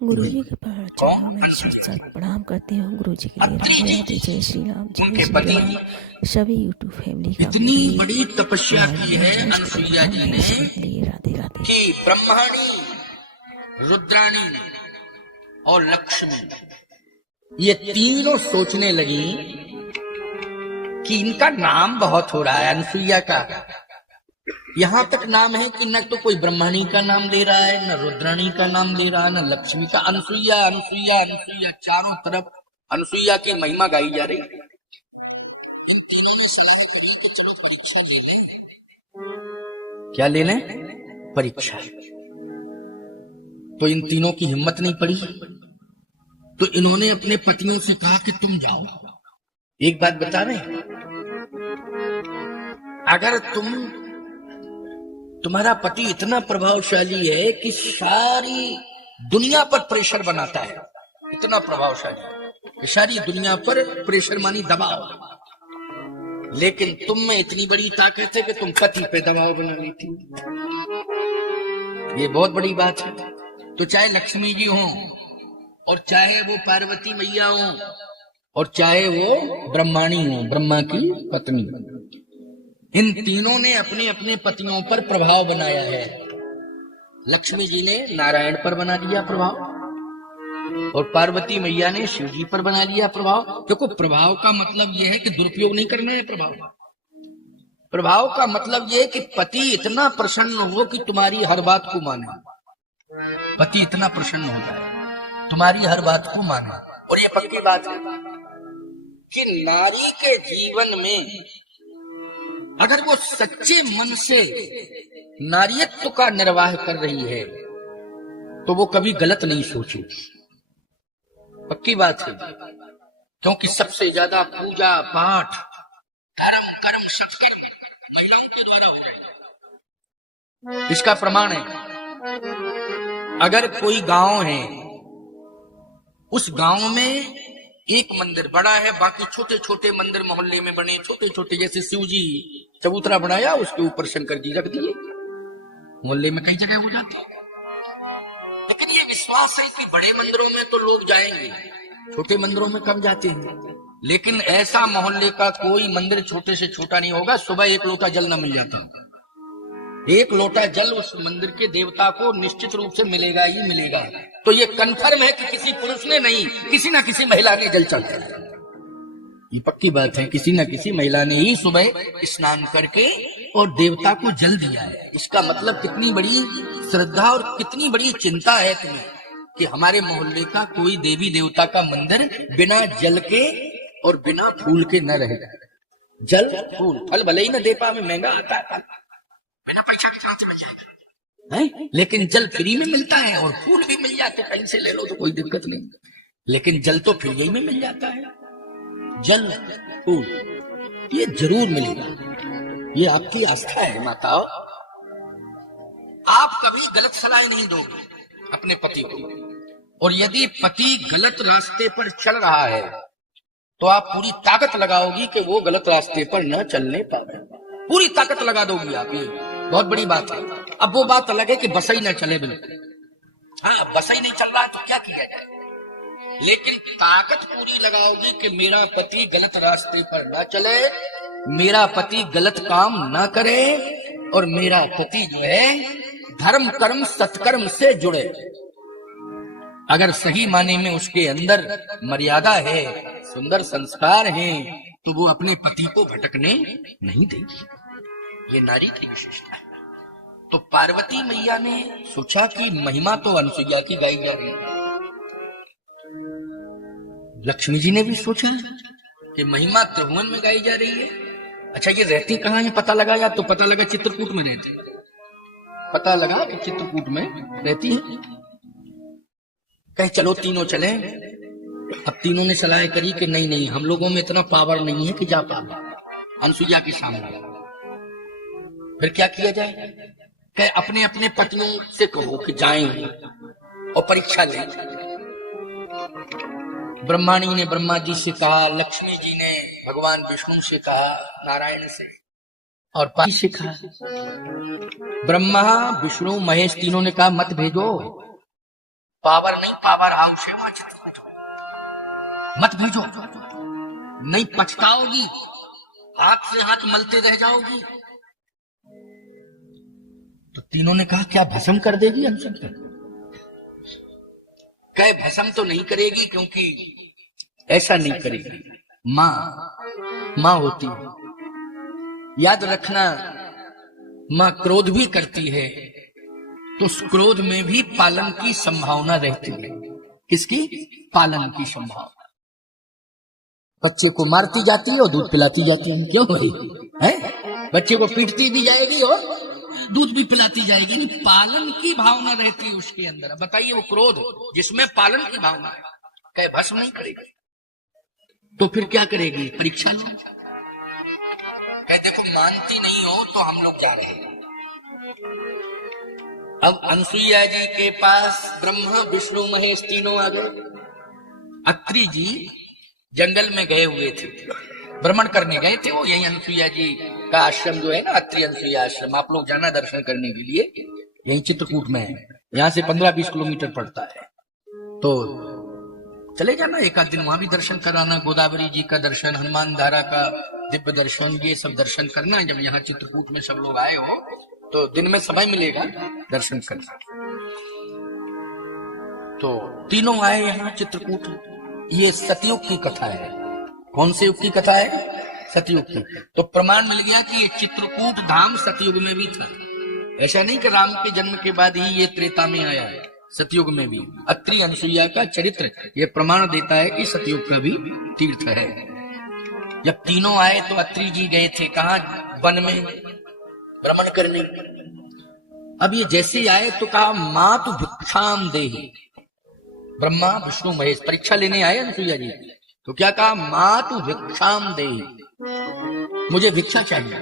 गुरुजी के चरणों में सत प्रणाम करती हूँ। गुरुजी के लिए राधे राधे, जय श्री राम, जय श्री राम। सभी यूट्यूब फैमिली का इतनी बड़ी तपस्या की है अनुसुईया जी ने राधे राधे कि ब्रह्माणी, रुद्राणी और लक्ष्मी ये तीनों सोचने लगी कि इनका नाम बहुत हो रहा है अनुसुईया का। यहां तक नाम है कि न तो कोई ब्रह्माणी का नाम ले रहा है, न रुद्राणी का नाम ले रहा है, न लक्ष्मी का। अनुसुईया अनुसुईया अनुसुईया, चारों तरफ अनुसुईया की महिमा गाई जा रही है। क्या लेने? परीक्षा। तो इन तीनों की हिम्मत नहीं पड़ी, तो इन्होंने अपने पतियों से कहा कि तुम जाओ। एक बात बता रहे, अगर तुम्हारा पति इतना प्रभावशाली है कि सारी दुनिया पर प्रेशर बनाता है, इतना प्रभावशाली है, सारी दुनिया पर प्रेशर मानी दबाव, लेकिन तुम में इतनी बड़ी ताकत है कि तुम पति पे दबाव बना लेती हो, ये बहुत बड़ी बात है। तो चाहे लक्ष्मी जी हो, और चाहे वो पार्वती मैया हो, और चाहे वो ब्रह्माणी हो, ब्रह्मा की पत्नी, इन तीनों ने अपने अपने पतियों पर प्रभाव बनाया है। लक्ष्मी जी ने नारायण पर बना दिया प्रभाव, और पार्वती मैया ने शिव जी पर बना लिया प्रभाव। देखो, प्रभाव का मतलब यह है कि दुरुपयोग नहीं करना है। प्रभाव का मतलब यह है कि पति इतना प्रसन्न हो कि तुम्हारी हर बात को माने, पति इतना प्रसन्न हो जाए तुम्हारी हर बात को माने। और ये पक्की बात है कि नारी के जीवन में अगर वो सच्चे मन से नारियत्व का निर्वाह कर रही है तो वो कभी गलत नहीं सोचेगी, पक्की बात है। क्योंकि सबसे ज्यादा पूजा पाठ कर्म सब महिलाओं के द्वारा हो रहा है। इसका प्रमाण है, अगर कोई गांव है, उस गांव में एक मंदिर बड़ा है, बाकी छोटे छोटे मंदिर मोहल्ले में बने, छोटे छोटे, जैसे शिव जी चबूतरा बनाया, उसके ऊपर शंकर जी रख दिए, मोहल्ले में कई जगह हो जाते हैं। लेकिन ये विश्वास है कि बड़े मंदिरों में तो लोग जाएंगे, छोटे मंदिरों में कम जाते हैं। लेकिन ऐसा मोहल्ले का कोई मंदिर छोटे से छोटा नहीं होगा, सुबह एक लोटा जल न मिल जाता, एक लोटा जल उस मंदिर के देवता को निश्चित रूप से मिलेगा ही मिलेगा। तो ये कन्फर्म है कि किसी पुरुष ने नहीं, किसी ना किसी महिला ने जल चढ़ाया, ये पक्की बात है। किसी ना किसी महिला ने ही सुबह स्नान करके और देवता को जल दिया है। इसका मतलब कितनी बड़ी श्रद्धा और कितनी बड़ी चिंता है तुम्हें कि हमारे मोहल्ले का कोई देवी देवता का मंदिर बिना जल के और बिना फूल के न रहे। जल फूल, फल भले ही न दे पावे, महंगा आता है, बिना पैसा के साथ मिल जाएगा है? लेकिन जल फ्री में मिलता है, और फूल भी मिल जाते, कहीं से ले लो तो कोई दिक्कत नहीं। लेकिन जल तो फ्री ही में मिल जाता है, जल फूल ये जरूर मिलेगा। ये आपकी आस्था है माताओं। आप कभी गलत सलाह नहीं दोगे अपने पति को, और यदि पति गलत रास्ते पर चल रहा है तो आप पूरी ताकत लगाओगी कि वो गलत रास्ते पर न चलने पाए, पूरी ताकत लगा दोगी आप। ये बहुत बड़ी बात है। अब वो बात अलग है कि बस ही न चले, बिल्कुल, हाँ, बस ही नहीं चल रहा है तो क्या किया जाए, लेकिन ताकत पूरी लगाओगी कि मेरा पति गलत रास्ते पर ना चले, मेरा पति गलत काम ना करे, और मेरा पति जो है धर्म कर्म सत्कर्म से जुड़े। अगर सही माने में उसके अंदर मर्यादा है, सुंदर संस्कार हैं, तो वो अपने पति को भटकने नहीं देगी। ये नारी की विशेषता है। तो पार्वती मैया ने सोचा कि महिमा तो अनुसुईया की गाई जा रही है, लक्ष्मी जी ने भी सोचा कि महिमा त्रिभुवन में गाई जा रही है। अच्छा, ये रहती कहाँ है पता लगाया तो पता लगा चित्रकूट में रहती, पता लगा कि चित्रकूट में रहती है। कहे चलो तीनों चले। अब तीनों ने सलाह करी कि नहीं नहीं, हम लोगों में इतना पावर नहीं है कि जा पाए अनुसुईया के सामने। फिर क्या किया जाए? कहे अपने अपने पतियों से कहो कि जाएं और परीक्षा लें। ब्रह्माणी ने ब्रह्मा जी से कहा, लक्ष्मी जी ने भगवान विष्णु से कहा, नारायण से, और पार्वती से कहा। ब्रह्मा विष्णु महेश तीनों ने कहा मत भेजो, पावर नहीं, पावर हाउस है वहां चित्रकूट में, मत भेजो, नहीं पछताओगी, हाथ से हाथ मलते रह जाओगी। तो तीनों ने कहा क्या भस्म कर देगी हमसे? कहे भस्म तो नहीं करेगी, क्योंकि ऐसा नहीं करेगी, मां होती है, याद रखना, मां क्रोध भी करती है तो उस क्रोध में भी पालन की संभावना रहती है। किसकी? पालन की संभावना। बच्चे को मारती जाती है और दूध पिलाती जाती है, क्यों भाई? है बच्चे को पीटती भी जाएगी और दूध भी पिलाती जाएगी, पालन की भावना रहती है उसके अंदर। बताइए वो क्रोध जिसमें पालन की भावना है, कहे भस्म नहीं करेगी तो फिर क्या करेगी? परीक्षा लो। कहे देखो मानती नहीं हो तो हम लोग जा रहे हैं। अब अनसुईया जी के पास ब्रह्मा विष्णु महेश तीनों आ गए। अत्रि जी जंगल में गए हुए थे, भ्रमण करने गए थे वो। यही अनसुईया जी का आश्रम जो है ना, अत्रि अनसुईया आश्रम, आप लोग जाना दर्शन करने के लिए, यही चित्रकूट में है। यहाँ से 15-20 किलोमीटर पड़ता है, तो चले जाना, एक आध दिन वहां भी दर्शन कराना। गोदावरी जी का दर्शन, हनुमान धारा का दिव्य दर्शन, ये सब दर्शन करना। जब यहाँ चित्रकूट में सब लोग आए हो तो दिन में समय मिलेगा दर्शन करना। तो तीनों आए यहाँ चित्रकूट। ये सतयुग की कथा है। कौन से युग की कथा है? सतयुग की। तो प्रमाण मिल गया कि ये चित्रकूट धाम सतयुग में भी था। ऐसा नहीं कि राम के जन्म के बाद ही ये त्रेता में आया है, सतयुग में भी अत्रि अनसुईया का चरित्र ये प्रमाण देता है कि सतयुग का भी तीर्थ है। जब तीनों आए तो अत्रि जी गए थे कहाँ? वन में भ्रमण करने। अब ये जैसे आए तो कहा मातु भिक्षाम देहि। ब्रह्मा विष्णु महेश परीक्षा लेने आए अनसुईया जी, तो क्या कहा? मातु भिक्षाम देहि, मुझे भिक्षा चाहिए।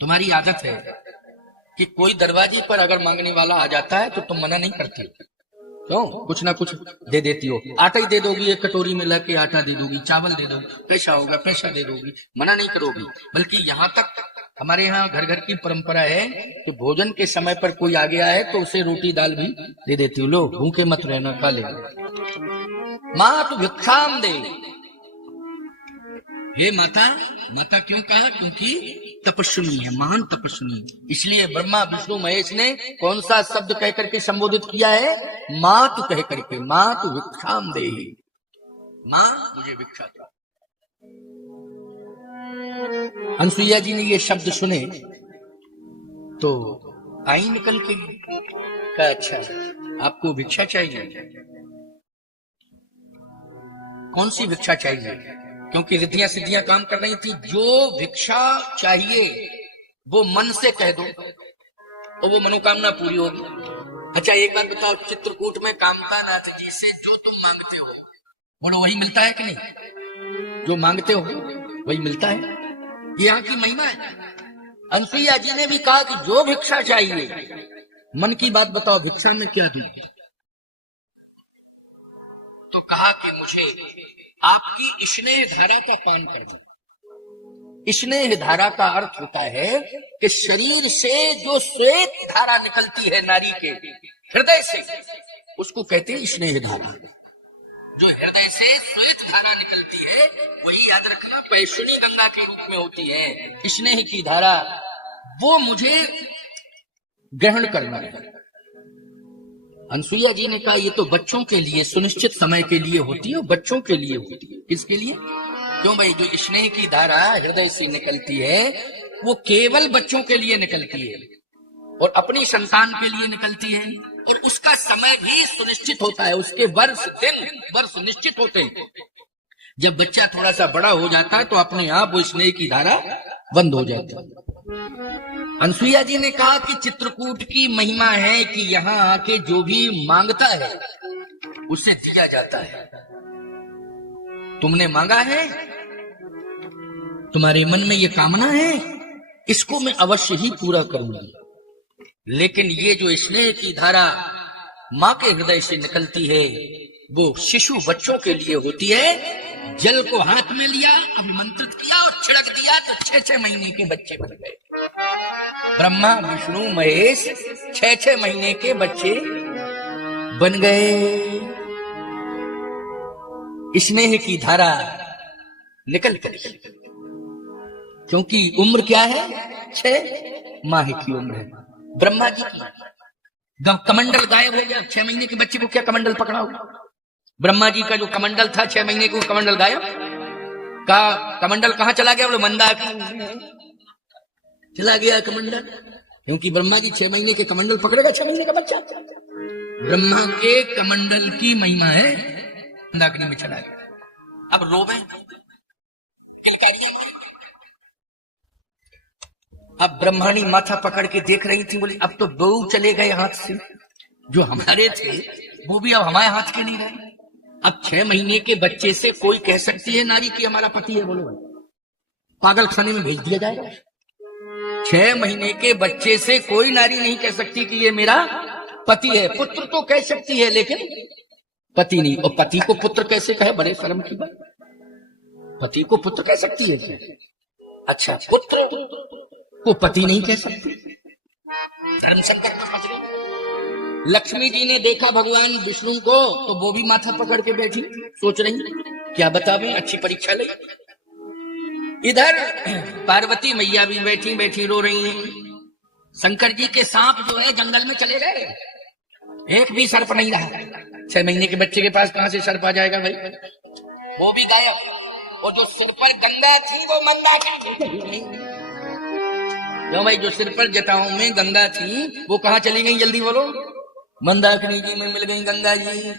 तुम्हारी आदत है कि कोई दरवाजे पर अगर मांगने वाला आ जाता है तो तुम मना नहीं करती हो, क्यों? कुछ ना कुछ दे देती हो। आटा ही दे दोगी, एक कटोरी में लाके आटा दे दोगी, चावल दे दोगी, पैसा होगा पैसा दे दोगी, मना नहीं करोगी। बल्कि यहाँ तक हमारे यहाँ घर घर की परंपरा है तो भोजन के समय पर कोई आ गया है तो उसे रोटी दाल भी दे देती हो, लो भूखे मत रहना, खा ले। माँ तो भिक्षाम दे, हे माता। माता क्यों कहा? क्योंकि तपस्विनी है, महान तपस्विनी। इसलिए ब्रह्मा विष्णु महेश ने कौन सा शब्द कह करके संबोधित किया है? मातु कह करके, मातु भिक्षाम दे, माँ मुझे भिक्षा दो। अनसुईया जी ने ये शब्द सुने तो आई निकल के कहा अच्छा आपको भिक्षा चाहिए? कौन सी भिक्षा चाहिए? क्योंकि रिद्धियां सिद्धियां काम कर रही थी। जो भिक्षा चाहिए वो मन से कह दो और वो मनोकामना पूरी होगी। अच्छा एक बात बताओ, चित्रकूट में कामता नाथ जी से जो तुम मांगते हो बोलो वही मिलता है कि नहीं? जो मांगते हो वही मिलता है, ये यहाँ की महिमा है। अनसुईया जी ने भी कहा कि जो भिक्षा चाहिए, मन की बात बताओ भिक्षा में क्या दूं? तो कहा कि मुझे आपकी स्नेह धारा का पान कर दो। स्नेह धारा का अर्थ होता है कि शरीर से जो श्वेत धारा निकलती है नारी के हृदय से, उसको कहते हैं स्नेह धारा। जो हृदय से श्वेत धारा निकलती है वही याद रखना पैशुनी गंगा के रूप में होती है। स्नेह की धारा वो मुझे ग्रहण करना है। अनसुईया जी ने कहा ये तो बच्चों के लिए सुनिश्चित समय के लिए होती है, बच्चों के लिए होती है। किसके लिए? क्यों भाई? जो स्नेह की धारा हृदय से निकलती है वो केवल बच्चों के लिए निकलती है और अपनी संतान के लिए निकलती है, और उसका समय भी सुनिश्चित होता है। उसके वर्ष निश्चित होते हैं। जब बच्चा थोड़ा सा बड़ा हो जाता है तो अपने आप वो स्नेह की धारा बंद हो जाती है। अनसुईया जी ने कहा कि चित्रकूट की महिमा है कि यहाँ आके जो भी मांगता है उसे दिया जाता है। तुमने मांगा है, तुम्हारे मन में ये कामना है, इसको मैं अवश्य ही पूरा करूंगी। लेकिन ये जो स्नेह की धारा माँ के हृदय से निकलती है वो शिशु बच्चों के लिए होती है। जल को हाथ में लिया, अभिमंत्रित किया और छिड़क दिया तो 6-6 महीने के बच्चे बन गए। ब्रह्मा विष्णु महेश 6-6 महीने के बच्चे बन गए स्नेह की धारा निकल कर, क्योंकि उम्र क्या है, 6 माह की उम्र है ब्रह्मा जी की। कमंडल गायब हो गया, 6 महीने के बच्चे को क्या कमंडल पकड़ा होगा? ब्रह्मा जी का जो कमंडल था 6 महीने को, कमंडल गायब का कमंडल कहां चला गया? बोले मंदाकिनी चला गया कमंडल, क्योंकि ब्रह्मा जी 6 महीने के कमंडल पकड़ेगा 6 महीने का बच्चा। ब्रह्मा के कमंडल की महिमा है, मंदाकिनी में चला गया। अब रोवे, अब ब्रह्माणी माथा पकड़ के देख रही थी, बोली अब तो बहू चले गए हाथ से, जो हमारे थे वो भी अब हमारे हाथ के नहीं रहे। अब 6 महीने के बच्चे से कोई कह सकती है नारी कि हमारा पति है? बोलो भाई, पागल खाने में भेज दिया जाएगा। 6 महीने के बच्चे से कोई नारी नहीं कह सकती कि ये मेरा पति है। पुत्र तो कह सकती है लेकिन पति नहीं। और पति को पुत्र कैसे कहे? बड़े शर्म की बात, पति को पुत्र कह सकती है क्या? अच्छा, पुत्र को पति नहीं कह सकती, धर्म संकट में फंस गई। लक्ष्मी जी ने देखा भगवान विष्णु को तो वो भी माथा पकड़ के बैठी, सोच रही क्या बतावे, अच्छी परीक्षा ले। इधर पार्वती मैया भी बैठी बैठी रो रही हैं। शंकर जी के सांप जो है जंगल में चले गए, एक भी सर्प नहीं रहा। 6 महीने के बच्चे के पास कहां से सर्प आ जाएगा भाई? वो भी गायब। और जो सिर पर गंगा थी वो मंदाकिनी, क्यों भाई? जो सिर पर जटाओं में गंगा थी वो कहां चली गई? जल्दी बोलो। मंदाकिनी जी में मिल गई गंगा जी।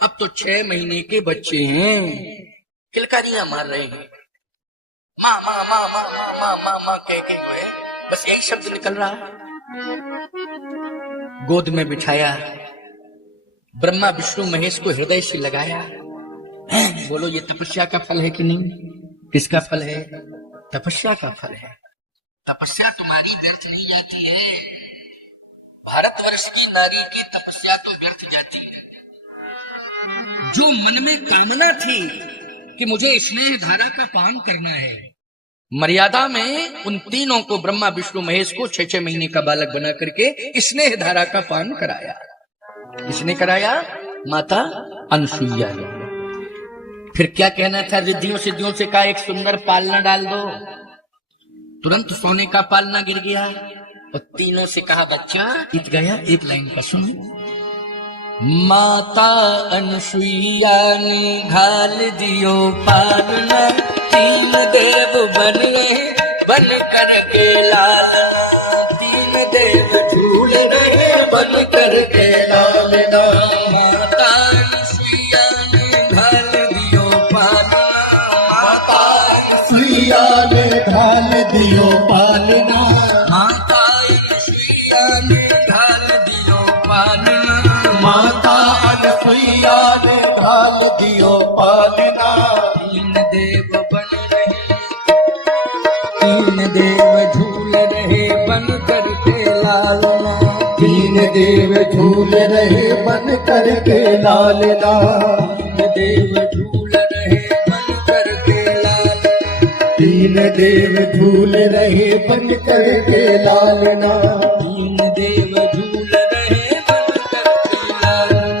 अब तो 6 महीने के बच्चे हैं, किलकारियां मार रहे हैं, माँ माँ माँ माँ माँ माँ माँ माँ कह के बस एक शब्द निकल रहा है। गोद में बिठाया, ब्रह्मा विष्णु महेश को हृदय से लगाया। बोलो ये तपस्या का फल है कि नहीं? किसका फल है? तपस्या का फल है। तपस्या तुम्हारी व्यर्थ नहीं जाती है। भारतवर्ष की नारी की तपस्या तो व्यर्थ जाती है। जो मन में कामना थी कि मुझे स्नेह धारा का पान करना है, मर्यादा में उन तीनों को, ब्रह्मा विष्णु महेश को 6-6 महीने का बालक बना करके स्नेह धारा का पान कराया। किसने कराया? माता अनसुईया ने। फिर क्या कहना था? रिद्धियों सिद्धियों से कहा एक सुंदर पालना डाल दो, तुरंत सोने का पालना गिर गया। और तीनों से कहा बच्चा इत गया। एक लाइन का सुन, माता अनसुईया ने घाल दियो पालना, 3 देव बन कर के लालना, 3 देव झूल रहे बन कर के लालना। माता अनसुईया ने घाल दियो पालना, माता अनसुईया ने घाल दियो पालना, माता अनसुईया ने घाल दियो पालना, माता अनसुईया ने घाल दियो पालना। 3 देव बन रहे, 3 देव झूल रहे बन कर के लालना, 3 देव झूल रहे बन कर के लालना, 3 देव झूल रहे बन कर के लालना, 3 देव झूल रहे बन कर के लालना, 3 देव झूल रहे बन कर के लालना।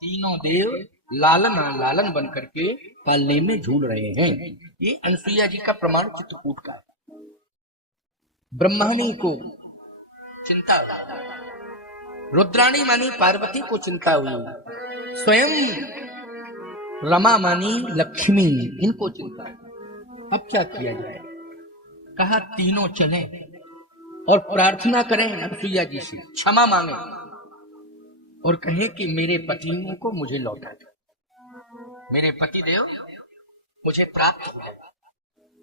तीनों देव लालना लालन बन करके पालने में झूल रहे हैं। ये अनसुईया जी का प्रमाण चित्रकूट का है। ब्रह्माणी को चिंता, रुद्राणी मानी पार्वती को चिंता हुई, स्वयं रमा मानी लक्ष्मी, इनको चिंता। अब क्या किया जाए? कहा तीनों चले और प्रार्थना करें अनसुईया जी से, क्षमा मांगे और कहे कि मेरे पतियों को मुझे लौटा दो, मेरे पति देव मुझे प्राप्त हो जाए।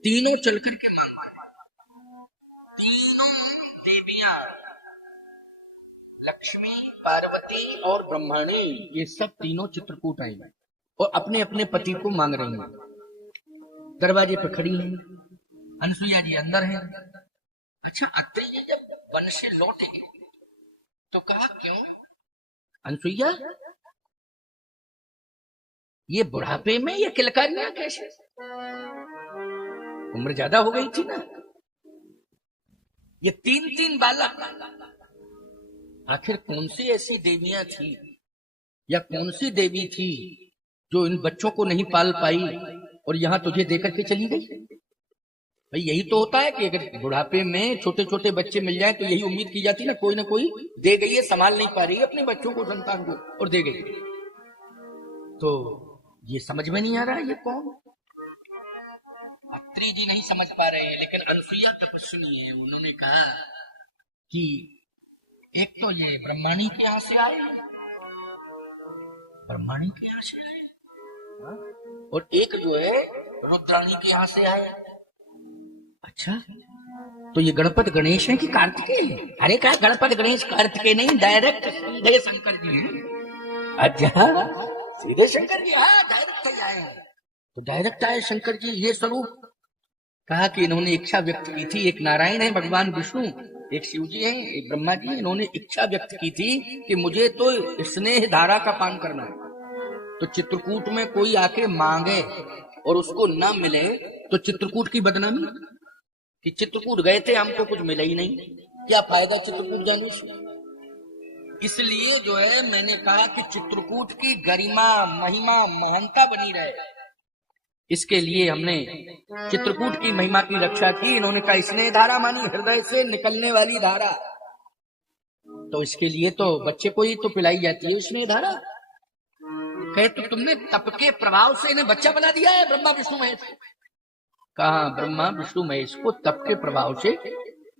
तीनों चलकर के मांगा। तीनों देवियां लक्ष्मी, पार्वती और ब्रह्माणी, ये सब तीनों चित्रकूट आई और अपने अपने पति को मांग रही हैं। दरवाजे पर खड़ी हैं, अनसुईया जी अंदर हैं। अच्छा, अत्रि जी जब वन से लौटे तो कहा क्यों अनसुईया ये बुढ़ापे में ये किलकारियां कैसे? उम्र ज्यादा हो गई थी ना। ये 3-3 बालक आखिर कौन सी ऐसी देवियां थी या कौन सी देवी थी जो इन बच्चों को नहीं पाल पाई और यहां तुझे देकर के चली गई? भाई यही तो होता है कि अगर बुढ़ापे में छोटे छोटे बच्चे मिल जाएं तो यही उम्मीद की जाती है ना कोई दे गई है, संभाल नहीं पा रही है अपने बच्चों को, संतान को, और दे गई। तो ये समझ में नहीं आ रहा है ये कौन? अत्रि जी नहीं समझ पा रहे हैं, लेकिन अनसुईया तपस्विनी है। उन्होंने कहा कि एक तो ये ब्रह्माणी के यहां से आए, ब्रह्माणी के यहां से आए, और एक जो है रुद्राणी के यहां से आए। अच्छा, तो ये गणपत गणेश है कि कार्तिकेय है? अरे क्या गणपत गणेश कार्तिकेय नहीं, डायरेक्ट सीधे शंकर जी हैं। अच्छा, सीधे शंकर जी, हाँ डायरेक्ट ही आए हैं। तो डायरेक्ट आए शंकर जी। ये स्वरूप कहा कि इन्होंने इच्छा व्यक्त की थी, एक नारायण है भगवान विष्णु, एक शिव जी है, एक ब्रह्मा जी है, इन्होंने इच्छा व्यक्त की थी कि मुझे तो स्नेह धारा का पान करना है। तो चित्रकूट में कोई आके मांगे और उसको ना मिले तो चित्रकूट की बदनामी कि चित्रकूट गए थे हमको कुछ मिला ही नहीं, क्या फायदा चित्रकूट जाने से। इसलिए जो है मैंने कहा कि चित्रकूट की गरिमा महिमा महानता बनी रहे, इसके लिए हमने चित्रकूट की महिमा की रक्षा की। इन्होंने कहा स्नेह धारा मानी हृदय से निकलने वाली धारा, तो इसके लिए तो बच्चे को ही तो पिलाई जाती है स्नेह धारा। कहे तो तुमने तप के प्रभाव से इन्हें बच्चा बना दिया है ब्रह्मा विष्णु महेश। कहा ब्रह्मा विष्णु महेश को तप के प्रभाव से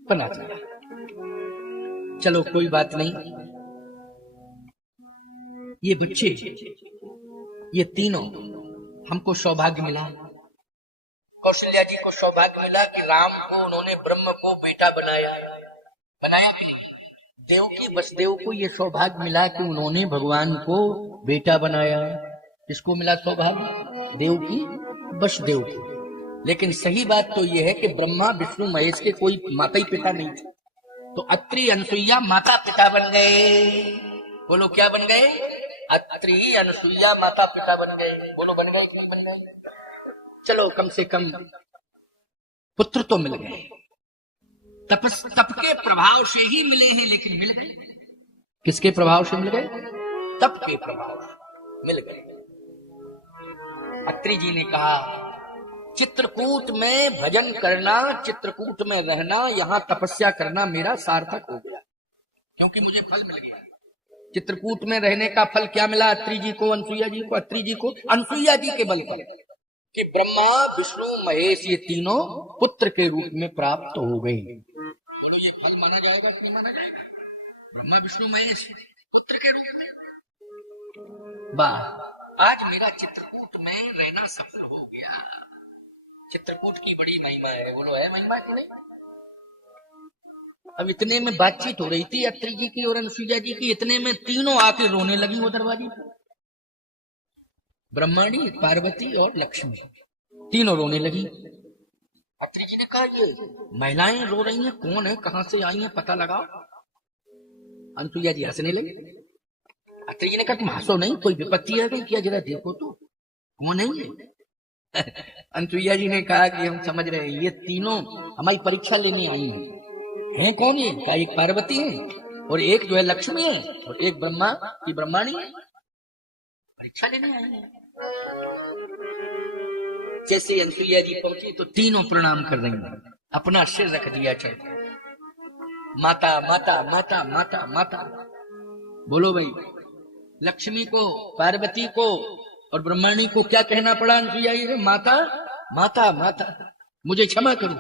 बना दिया। चलो कोई बात नहीं, ये बच्चे ये तीनों हमको सौभाग्य मिला, कौशल्या जी को सौभाग्य मिला कि राम को उन्होंने ब्रह्म को बेटा बनाया। देवकी वसुदेव को ये सौभाग्य मिला कि उन्होंने भगवान को बेटा बनाया। किसको मिला सौभाग्य? देवकी वसुदेव को। लेकिन सही बात तो ये है कि ब्रह्मा विष्णु महेश के कोई माता ही पिता नहीं थे, तो अत्रि अनसुईया माता पिता बन गए। बोलो क्या बन गए? अत्रि अनसुईया माता पिता बन गए। बोलो बन गए कि नहीं बन गए? चलो कम से कम पुत्र तो मिल गए, तप के प्रभाव से ही मिले हैं, लेकिन मिल गए। किसके प्रभाव से मिल गए? तप के प्रभाव से मिल गए। अत्रि जी ने कहा चित्रकूट में भजन करना, चित्रकूट में रहना, यहाँ तपस्या करना मेरा सार्थक हो गया, क्योंकि मुझे फल मिल गया। चित्रकूट में रहने का फल क्या मिला अत्रि जी को, अनसुईया जी को? अत्रि जी को अनसुईया जी के बल पर कि ब्रह्मा विष्णु महेश ये तीनों पुत्र के रूप में प्राप्त हो गए। तो ये फल माना जाएगा नहीं माना जाएगा? ब्रह्मा विष्णु महेश पुत्र के रूप में। वाह, आज मेरा चित्रकूट में रहना सफल हो गया। चित्रकूट की बड़ी महिमा है। बोलो है महिमा की नहीं? अब इतने में बातचीत हो रही थी अत्रि जी की और अनसुईया जी की, इतने में तीनों आके रोने लगी वो दरवाजे पर। ब्रह्माणी, पार्वती और लक्ष्मी तीनों रोने लगी। अत्रि जी ने कहा ये महिलाएं रो रही हैं, कौन है, कहां से आई हैं, पता लगाओ। अनसुईया जी हंसने लगी। अत्रि जी ने कहा तुम हंसो नहीं, कोई विपत्ति आ गई क्या, जरा देखो तो कौन है ये। अनसुईया जी ने कहा कि हम समझ रहे हैं, ये तीनों हमारी परीक्षा लेने आई हैं। कौन है? कहा एक पार्वती है और एक जो है लक्ष्मी है और एक ब्रह्मा की ब्रह्माणी है, परीक्षा लेने आई है। जैसे अनसुईया जी पहुंची तो तीनों प्रणाम कर रही हैं, अपना सिर रख दिया चल, माता माता माता माता माता। बोलो भाई, लक्ष्मी को, पार्वती को और ब्रह्माणी को क्या कहना पड़ा अनसुईया जी से? माता माता माता। मुझे क्षमा करो,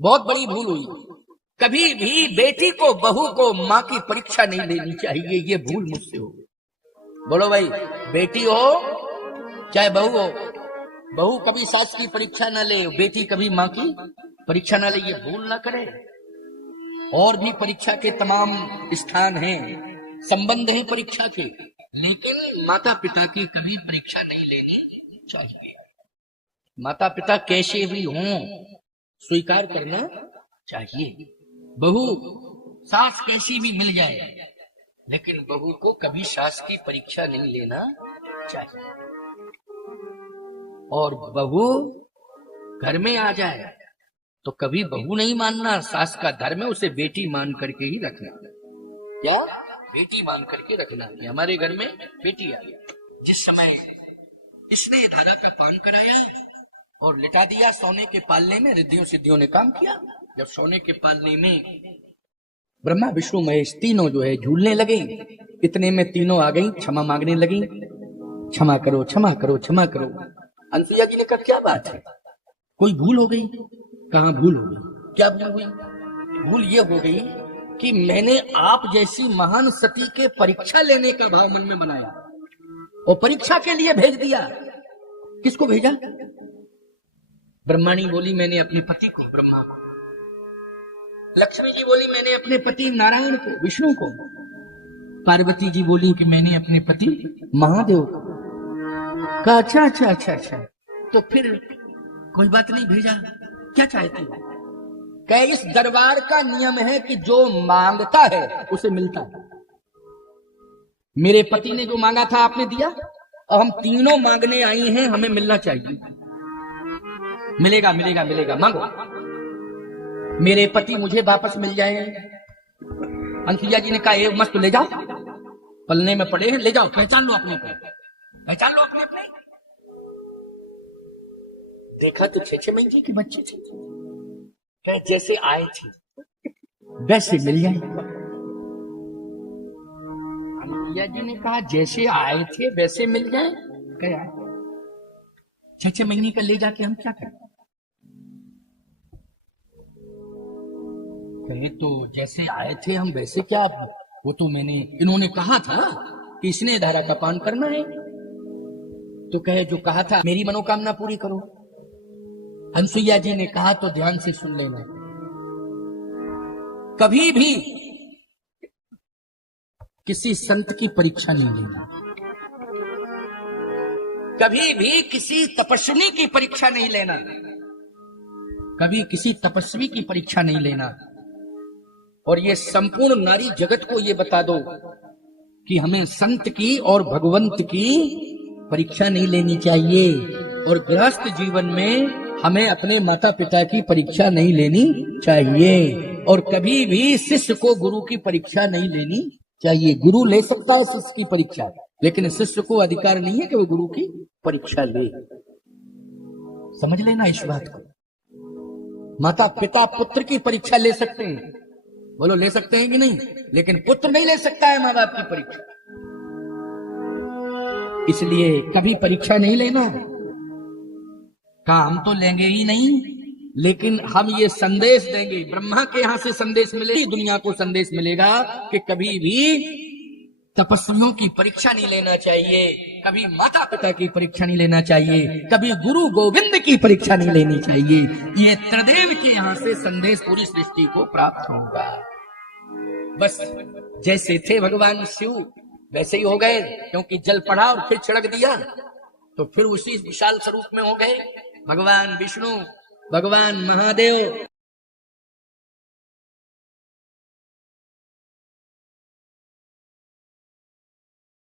बहुत बड़ी भूल हुई। कभी भी बेटी को, बहू को माँ की परीक्षा नहीं लेनी चाहिए, ये भूल मुझसे हो। बोलो भाई, बेटी हो चाहे बहू हो, बहू कभी सास की परीक्षा ना ले, बेटी कभी माँ की परीक्षा ना ले, ये भूल ना करे। और भी परीक्षा के तमाम स्थान हैं, संबंध हैं परीक्षा के, लेकिन माता पिता की कभी परीक्षा नहीं लेनी चाहिए। माता पिता कैसे भी हों स्वीकार करना चाहिए। बहू सास कैसी भी मिल जाए, लेकिन बहू को कभी सास की परीक्षा नहीं लेना चाहिए। और बहू घर में आ जाए तो कभी बहू नहीं मानना, सास का धर्म है, उसे बेटी मान करके ही रखना। क्या? बेटी मान करके रखना है। हमारे घर में बेटी आ गई, जिस समय इसने ये धारा का पान कराया और लिटा दिया सोने के पालने में, रिद्धियों सिद्धियों ने काम किया। जब सोने के पालने में ब्रह्मा विष्णु महेश तीनों जो है झूलने लगे, इतने में तीनों आ गई, क्षमा मांगने लगी, क्षमा करो क्षमा करो क्षमा करो। अनसुईया जी ने कहा क्या बात है, कोई भूल हो गई? कहाँ भूल हो गई? क्या भूल हुई? भूल ये हो गई कि मैंने आप जैसी महान सती के परीक्षा लेने का भाव मन में बनाया और परीक्षा के लिए भेज दिया। किसको भेजा? ब्रह्माणी बोली मैंने अपने पति को, ब्रह्मा को। लक्ष्मी जी बोली मैंने अपने पति नारायण को, विष्णु को। पार्वती जी बोली कि मैंने अपने पति महादेव को। कहा अच्छा अच्छा अच्छा अच्छा, तो फिर कोई बात नहीं, भेजा। क्या चाहती है? कहे इस दरबार का नियम है कि जो मांगता है उसे मिलता है। मेरे पति ने जो मांगा था आपने दिया, और हम तीनों मांगने आई हैं, हमें मिलना चाहिए। मिलेगा मिलेगा मिलेगा, मांगो। मेरे पति मुझे वापस मिल जाए। अनसुईया जी ने कहा ये मस्त ले जाओ, पलने में पड़े हैं, ले जाओ, पहचान लो अपने को, पहचान लो अपने अपने। देखा तो 6 महीने के बच्चे थे, कहे जैसे आए थे वैसे मिल जाए। अनसुईया जी ने कहा जैसे आए थे वैसे मिल जाए। क्या 6 महीने का ले जाके हम क्या करें? कहे तो जैसे आए थे हम वैसे क्या, वो तो इन्होंने कहा था कि इसने धारा का पान करना है, तो कहे जो कहा था मेरी मनोकामना पूरी करो। अनसुईया जी ने कहा तो ध्यान से सुन लेना, कभी भी किसी संत की परीक्षा नहीं लेना, कभी भी किसी तपस्वी की परीक्षा नहीं लेना, कभी किसी तपस्वी की परीक्षा नहीं लेना। और ये संपूर्ण नारी जगत को ये बता दो कि हमें संत की और भगवंत की परीक्षा नहीं लेनी चाहिए, और गृहस्थ जीवन में हमें अपने माता पिता की परीक्षा नहीं लेनी चाहिए, और कभी भी शिष्य को गुरु की परीक्षा नहीं लेनी चाहिए। गुरु ले सकता है शिष्य की परीक्षा, लेकिन शिष्य को अधिकार नहीं है कि वो गुरु की परीक्षा ले। समझ लेना इस बात को। माता पिता पुत्र की परीक्षा ले सकते हैं, बोलो ले सकते हैं कि नहीं, लेकिन पुत्र नहीं ले सकता है माँ बाप की परीक्षा। इसलिए कभी परीक्षा नहीं लेना। काम तो लेंगे ही नहीं, लेकिन हम ये संदेश देंगे, ब्रह्मा के यहां से संदेश मिलेगा, दुनिया को संदेश मिलेगा कि कभी भी तपस्वियों की परीक्षा नहीं लेना चाहिए, कभी माता पिता की परीक्षा नहीं लेना चाहिए, कभी गुरु गोविंद की परीक्षा नहीं लेनी चाहिए। ये त्रिदेव के यहाँ से संदेश पूरी सृष्टि को प्राप्त होगा। बस जैसे थे भगवान शिव वैसे ही हो गए, क्योंकि जल पड़ा और फिर छिड़क दिया, तो फिर उसी विशाल स्वरूप में हो गए। भगवान विष्णु, भगवान महादेव,